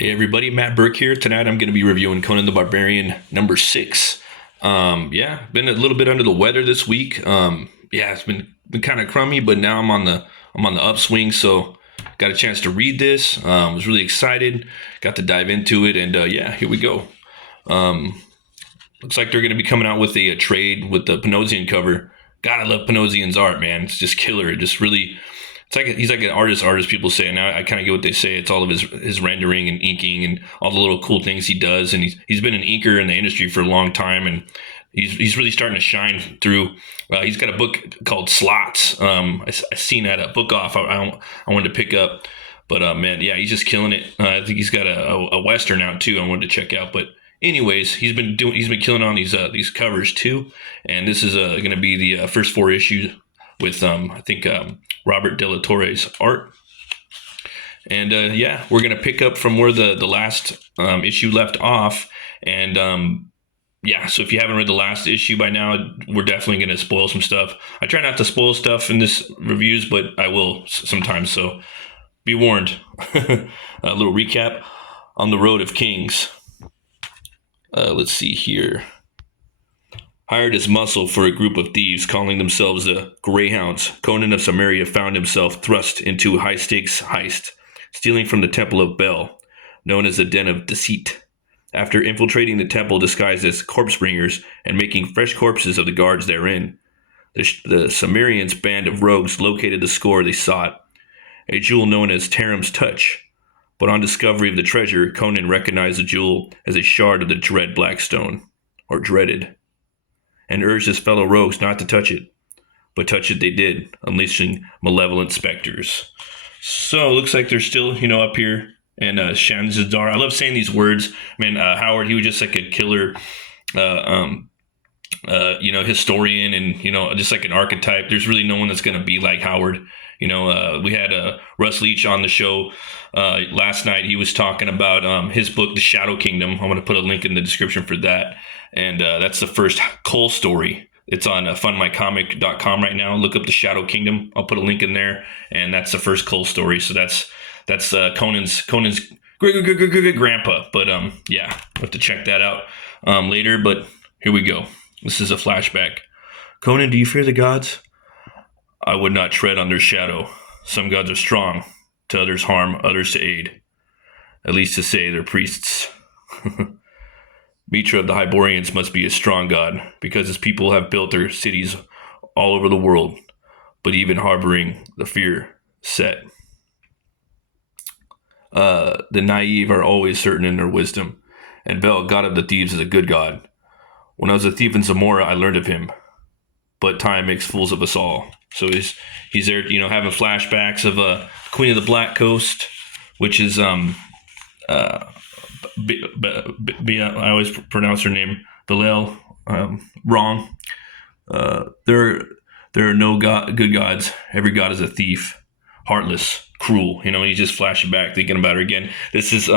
Hey everybody, Matt Burke here. Tonight I'm going to be reviewing Conan the Barbarian number 6. Been a little bit under the weather this week. It's been kind of crummy, but now I'm on the upswing, so got a chance to read this. Was really excited, got to dive into it, and here we go. Um, Looks like they're going to be coming out with a trade with the Panosian cover. God, I love Panosian's art, man. It's just killer. It just really, it's like he's like an artist. People say, and I kind of get what they say. It's all of his rendering and inking and all the little cool things he does. And he's been an inker in the industry for a long time, and he's really starting to shine through. He's got a book called Slots. I seen that a book off. I wanted to pick up, but man, yeah, he's just killing it. I think he's got a Western out too. I wanted to check out, but. Anyways, he's been killing on these covers too, and this is going to be the first 4 issues with I think Robert De La Torre's art, and we're going to pick up from where the last issue left off, and so if you haven't read the last issue by now, we're definitely going to spoil some stuff. I try not to spoil stuff in this reviews, but I will sometimes, so be warned. A little recap on the Road of Kings. Let's see here. Hired as muscle for a group of thieves calling themselves the Greyhounds, Conan of Samaria found himself thrust into a high-stakes heist, stealing from the Temple of Bel, known as the Den of Deceit. After infiltrating the temple disguised as corpse bringers and making fresh corpses of the guards therein, the Sumerians' band of rogues located the score they sought, a jewel known as Tarim's Touch. But on discovery of the treasure, Conan recognized the jewel as a shard of the dread Blackstone, or dreaded, and urged his fellow rogues not to touch it. But touch it they did, unleashing malevolent specters. So it looks like they're still, up here in Shanzadar. I love saying these words. Man, Howard, he was just like a killer, historian and, just like an archetype. There's really no one that's going to be like Howard. We had Russ Leach on the show last night. He was talking about his book, The Shadow Kingdom. I'm going to put a link in the description for that. And that's the first KULL story. It's on fundmycomic.com right now. Look up The Shadow Kingdom. I'll put a link in there. And that's the first KULL story. So that's Conan's great grandpa. But we'll have to check that out later. But here we go. This is a flashback. Conan, do you fear the gods? I would not tread on their shadow. Some gods are strong, to others harm, others to aid. At least to say they're priests. Mitra of the Hyborians must be a strong god, because his people have built their cities all over the world, but even harboring the fear set. The naive are always certain in their wisdom, and Bel, god of the thieves, is a good god. When I was a thief in Zamora, I learned of him, but time makes fools of us all. So he's there, having flashbacks of Queen of the Black Coast, which is I always pronounce her name Belial wrong. There are no good gods. Every god is a thief, heartless, cruel. And he's just flashing back, thinking about her again. This is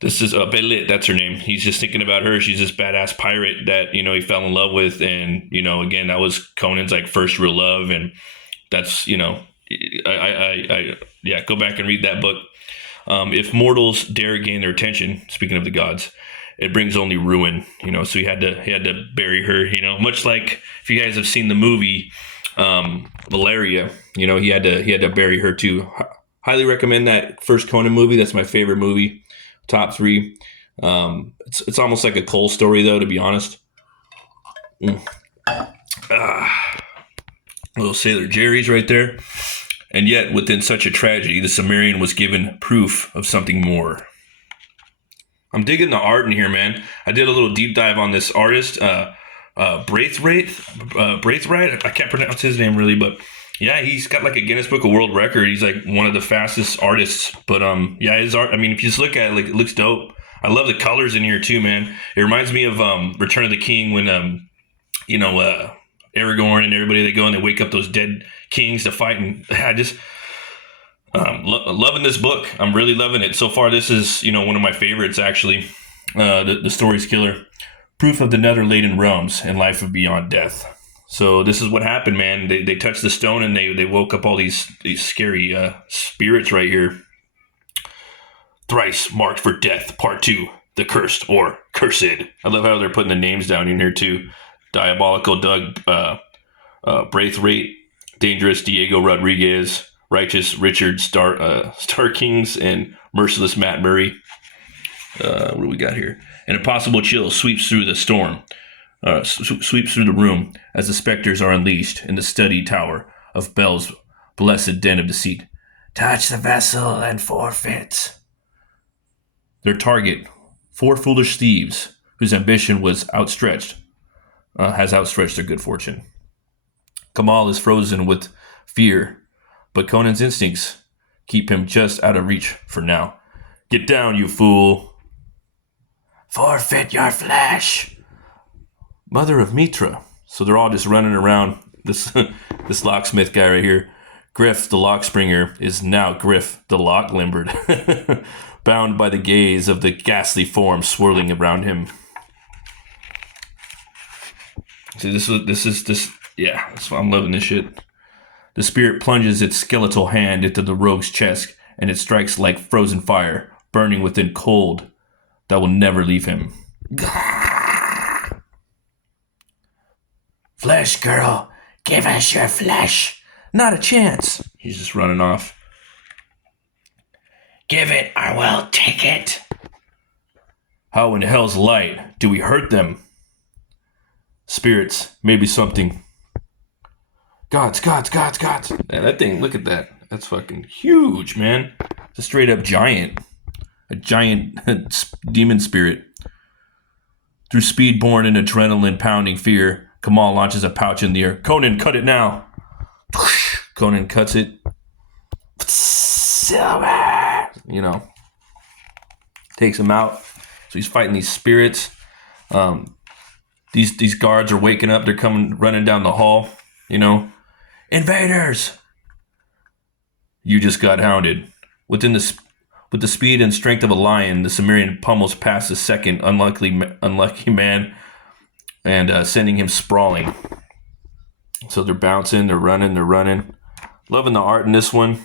Belit, that's her name. He's just thinking about her. She's this badass pirate that, he fell in love with. And, again, that was Conan's first real love. And that's, go back and read that book. If mortals dare gain their attention, speaking of the gods, it brings only ruin, so he had to bury her, much like if you guys have seen the movie, Valeria, he had to bury her too. Highly recommend that first Conan movie. That's my favorite movie. Top 3. It's almost like a KULL story, though, to be honest. Little Sailor Jerry's right there. And yet, within such a tragedy, the Sumerian was given proof of something more. I'm digging the art in here, man. I did a little deep dive on this artist, Braithwaite. I can't pronounce his name really, but yeah, he's got like a Guinness Book of World Record. He's like one of the fastest artists. But his art, if you just look at it, it looks dope. I love the colors in here too, man. It reminds me of Return of the King when Aragorn and everybody, they go and they wake up those dead kings to fight. And I just loving this book. I'm really loving it. So far, this is, one of my favorites, actually. The story's killer. Proof of the nether-laden realms and life of beyond death. So this is what happened, man. They touched the stone and they woke up all these scary spirits right here. Thrice Marked for Death, Part 2, The Cursed or Cursed. I love how they're putting the names down in here too. Diabolical Doug Braithwaite, Dangerous Diego Rodriguez, Righteous Richard Starkings, and Merciless Matt Murray. What do we got here? An impossible chill sweeps through the storm. Sweeps through the room as the specters are unleashed in the study tower of Bel's blessed den of deceit. Touch the vessel and forfeit. Their target, 4 foolish thieves whose ambition was has outstretched their good fortune. Kamal is frozen with fear, but Conan's instincts keep him just out of reach for now. Get down, you fool. Forfeit your flesh. Mother of Mitra. So they're all just running around. This locksmith guy right here. Griff, the lockspringer, is now Griff, the lock-limbered, bound by the gaze of the ghastly form swirling around him. See, yeah, I'm loving this shit. The spirit plunges its skeletal hand into the rogue's chest, and it strikes like frozen fire, burning within cold that will never leave him. Flesh, girl, give us your flesh. Not a chance. He's just running off. Give it or we'll take it. How in hell's light do we hurt them? Spirits, maybe something. Gods. Man, that thing, look at that. That's fucking huge, man. It's a straight up giant. A giant demon spirit. Through speed born and adrenaline pounding fear, Kamal launches a pouch in the air. Conan, cut it now. Conan cuts it. Silver! Takes him out. So he's fighting these spirits. These guards are waking up. They're coming, running down the hall. Invaders! You just got hounded. With the speed and strength of a lion, the Cimmerian pummels past the second unlucky man and sending him sprawling. So they're bouncing, they're running. Loving the art in this one.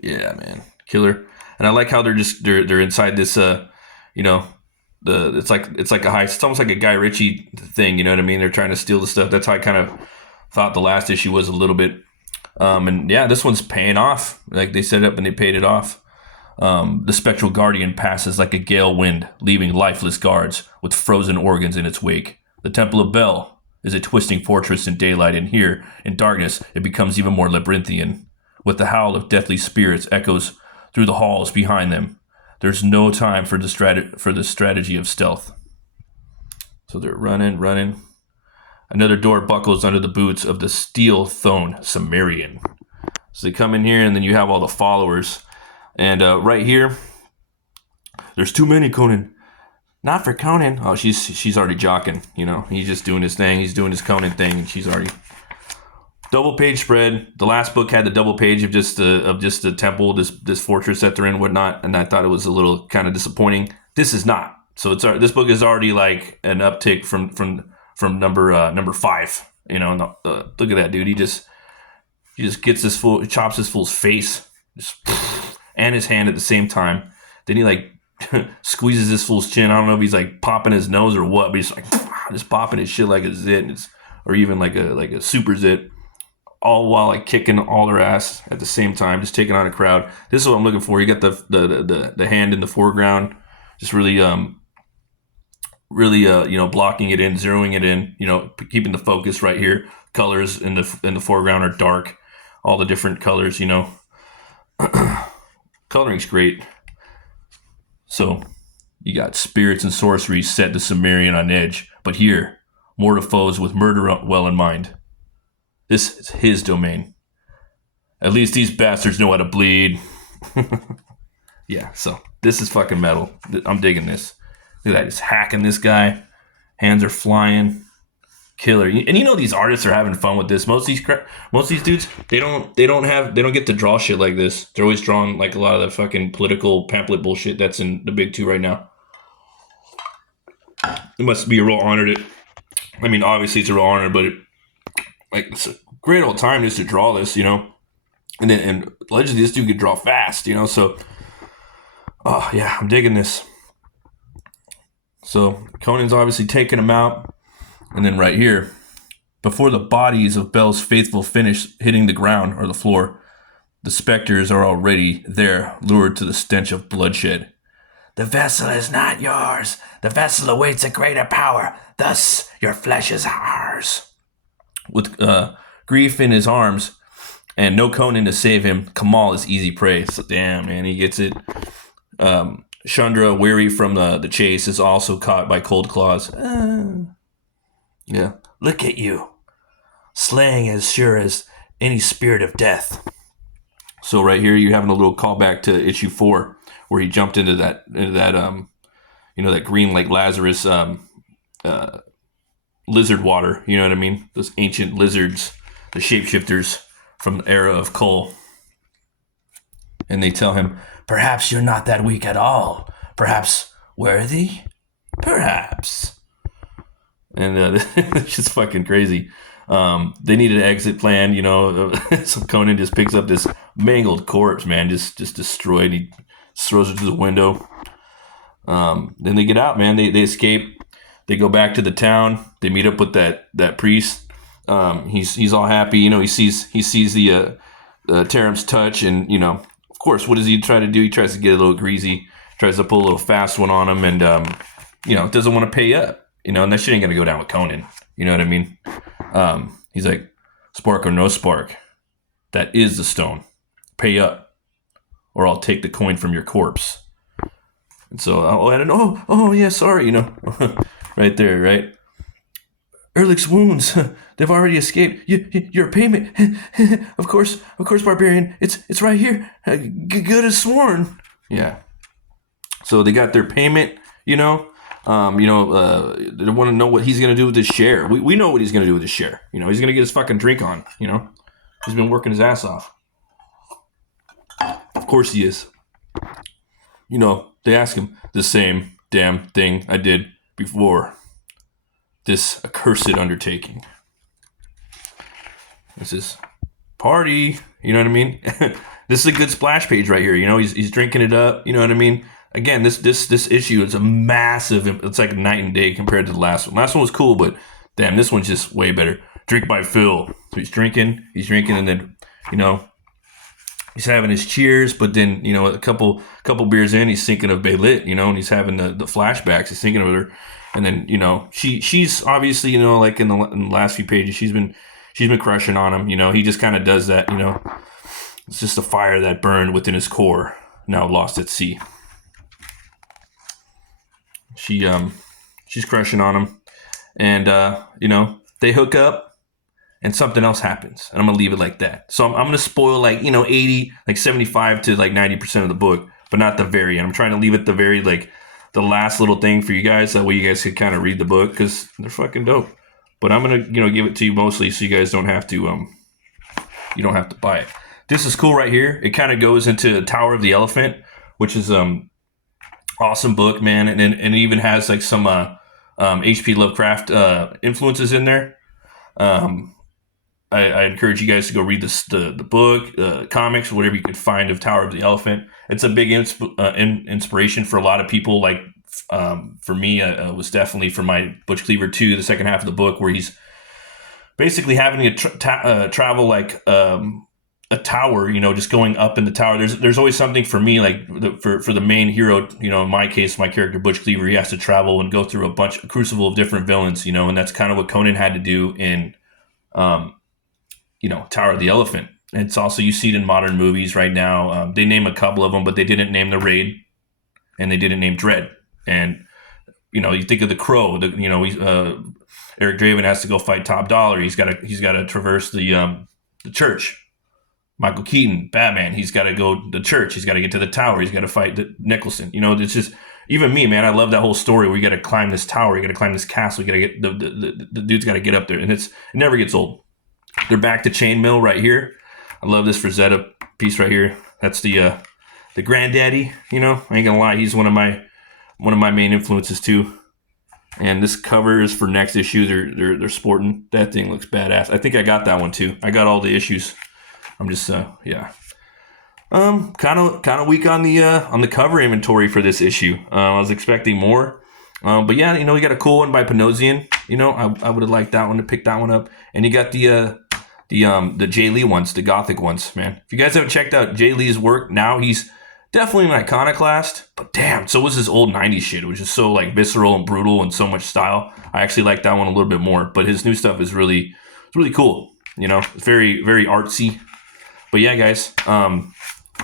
Yeah, man, killer. And I like how they're inside this. It's like a heist. It's almost like a Guy Ritchie thing. You know what I mean? They're trying to steal the stuff. That's how I kind of thought the last issue was a little bit. And yeah, this one's paying off. Like they set it up and they paid it off. The spectral guardian passes like a gale wind, leaving lifeless guards with frozen organs in its wake. The Temple of Bel is a twisting fortress in daylight, and here, in darkness, it becomes even more labyrinthian. With the howl of deathly spirits echoes through the halls behind them. There's no time for the strategy of stealth. So they're running. Another door buckles under the boots of the steel-thoned Cimmerian. So they come in here, and then you have all the followers. And right here, there's too many, Conan. Not for Conan. Oh, she's already jocking. He's just doing his thing. He's doing his Conan thing, and she's already double page spread. The last book had the double page of just the temple, this fortress that they're in, and whatnot. And I thought it was a little kind of disappointing. This is not. So this book is already like an uptick from number 5. Look at that dude. He just gets this fool, chops this fool's face, and his hand at the same time. Then he squeezes this fool's chin. I don't know if he's like popping his nose or what, but he's like just popping his shit like a zit, or even like a super zit, all while kicking all their ass at the same time, just taking on a crowd. This is what I'm looking for. You got the hand in the foreground, just really blocking it in, zeroing it in, keeping the focus right here. Colors in the foreground are dark, all the different colors, Coloring's great. So you got spirits and sorcery set the Cimmerian on edge, but here, mortal foes with murder well in mind. This is his domain. At least these bastards know how to bleed. Yeah, so this is fucking metal. I'm digging this. Look at that, just hacking this guy. Hands are flying. Killer. And these artists are having fun with this. Most of these dudes, they don't get to draw shit like this. They're always drawing like a lot of the fucking political pamphlet bullshit that's in the big 2 right now. It must be a real honor obviously it's a real honor, but it's a great old time just to draw this, and allegedly this dude could draw fast, so Oh yeah, I'm digging this. So Conan's obviously taking him out, and then right here, before the bodies of Bel's faithful finish hitting the ground or the floor, the specters are already there, lured to the stench of bloodshed. The vessel is not yours. The vessel awaits a greater power. Thus, your flesh is ours. With grief in his arms and no Conan to save him, Kamal is easy prey. So, damn, man, he gets it. Chandra, weary from the chase, is also caught by cold claws. Yeah. Look at you. Slaying as sure as any spirit of death. So right here, you're having a little callback to issue 4, where he jumped into that that green like Lazarus lizard water. You know what I mean? Those ancient lizards, the shapeshifters from the era of KULL. And they tell him, perhaps you're not that weak at all. Perhaps worthy? Perhaps. And it's just fucking crazy. They needed an exit plan, so Conan just picks up this mangled corpse, man, just destroyed. He throws it through the window. Then they get out, man. They escape. They go back to the town. They meet up with that priest. He's all happy, he sees the Taram's touch, and of course, what does he try to do? He tries to get a little greasy, tries to pull a little fast one on him, and doesn't want to pay up. And that shit ain't gonna go down with Conan. You know what I mean? He's like, spark or no spark, that is the stone. Pay up, or I'll take the coin from your corpse. And so, I don't know. Oh yeah, sorry. Right there, right? Erlich's wounds, they've already escaped. Your payment, of course, barbarian. It's right here. Good as sworn. Yeah. So they got their payment. They want to know what he's gonna do with his share. We know what he's gonna do with his share. He's gonna get his fucking drink on. He's been working his ass off. Of course he is. They ask him the same damn thing I did before. This accursed undertaking. This is party. You know what I mean? This is a good splash page right here. He's drinking it up. You know what I mean? Again, this issue is a massive. It's like night and day compared to the last one. Last one was cool, but damn, this one's just way better. Drink by Phil. So he's drinking, and then he's having his cheers, but then a couple beers in, he's thinking of Baylit, and he's having the flashbacks. He's thinking of her, and then she's obviously like in the last few pages, she's been crushing on him. He just kind of does that. It's just a fire that burned within his core, now lost at sea. She's crushing on him, and they hook up. And something else happens, and I'm gonna leave it like that. So I'm gonna spoil 80, 75 to 90% of the book, but not the very end. I'm trying to leave it the very the last little thing for you guys, that way you guys can kind of read the book, because they're fucking dope. But I'm gonna give it to you mostly so you guys don't have to buy it. This is cool right here. It kind of goes into Tower of the Elephant, which is awesome book, man, and it even has some H.P. Lovecraft influences in there. I encourage you guys to go read the book, comics, whatever you could find of Tower of the Elephant. It's a big inspiration for a lot of people. For me, was definitely for my Butch Cleaver 2, the second half of the book, where he's basically having to travel like a tower, just going up in the tower. There's always something for me, for the main hero, in my case, my character Butch Cleaver, he has to travel and go through a crucible of different villains, and that's kind of what Conan had to do in Tower of the Elephant. And it's also, you see it in modern movies right now. They name a couple of them, but they didn't name the Raid, and they didn't name Dread. And you think of the Crow. Eric Draven has to go fight Top Dollar. He's got to traverse the church. Michael Keaton, Batman, he's got to go to the church. He's got to get to the tower. He's got to fight Nicholson. It's just, even me, man, I love that whole story where you got to climb this tower. You got to climb this castle. You got to get, the dude's got to get up there. And it never gets old. They're back to Chainmail right here. I love this Frazetta piece right here. That's the granddaddy, I ain't gonna lie. He's one of my main influences too. And this cover is for next issue. They're sporting. That thing looks badass. I think I got that one too. I got all the issues. I'm just, yeah. Kind of weak on the cover inventory for this issue. I was expecting more, but yeah, you got a cool one by Panosian. I would have liked that one to pick that one up. And you got the Jay Lee ones, the Gothic ones, man. If you guys haven't checked out Jay Lee's work, now he's definitely an iconoclast. But damn, so was his old '90s shit. It was just so like visceral and brutal and so much style. I actually like that one a little bit more. But his new stuff is it's really cool. It's very very artsy. But yeah, guys,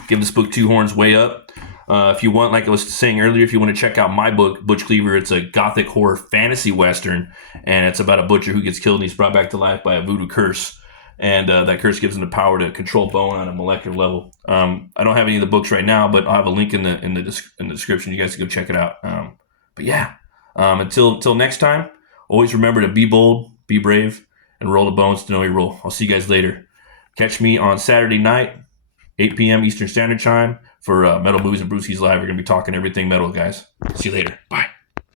give this book 2 horns way up. If you want, like I was saying earlier, if you want to check out my book, Butch Cleaver, it's a gothic horror fantasy western, and it's about a butcher who gets killed and he's brought back to life by a voodoo curse. And that curse gives him the power to control bone on a molecular level. I don't have any of the books right now, but I'll have a link in the description. You guys can go check it out. But yeah, until next time, always remember to be bold, be brave, and roll the bones to know your role. I'll see you guys later. Catch me on Saturday night, 8 p.m. Eastern Standard Time for Metal Movies and Brewskis Live. We're going to be talking everything metal, guys. See you later. Bye.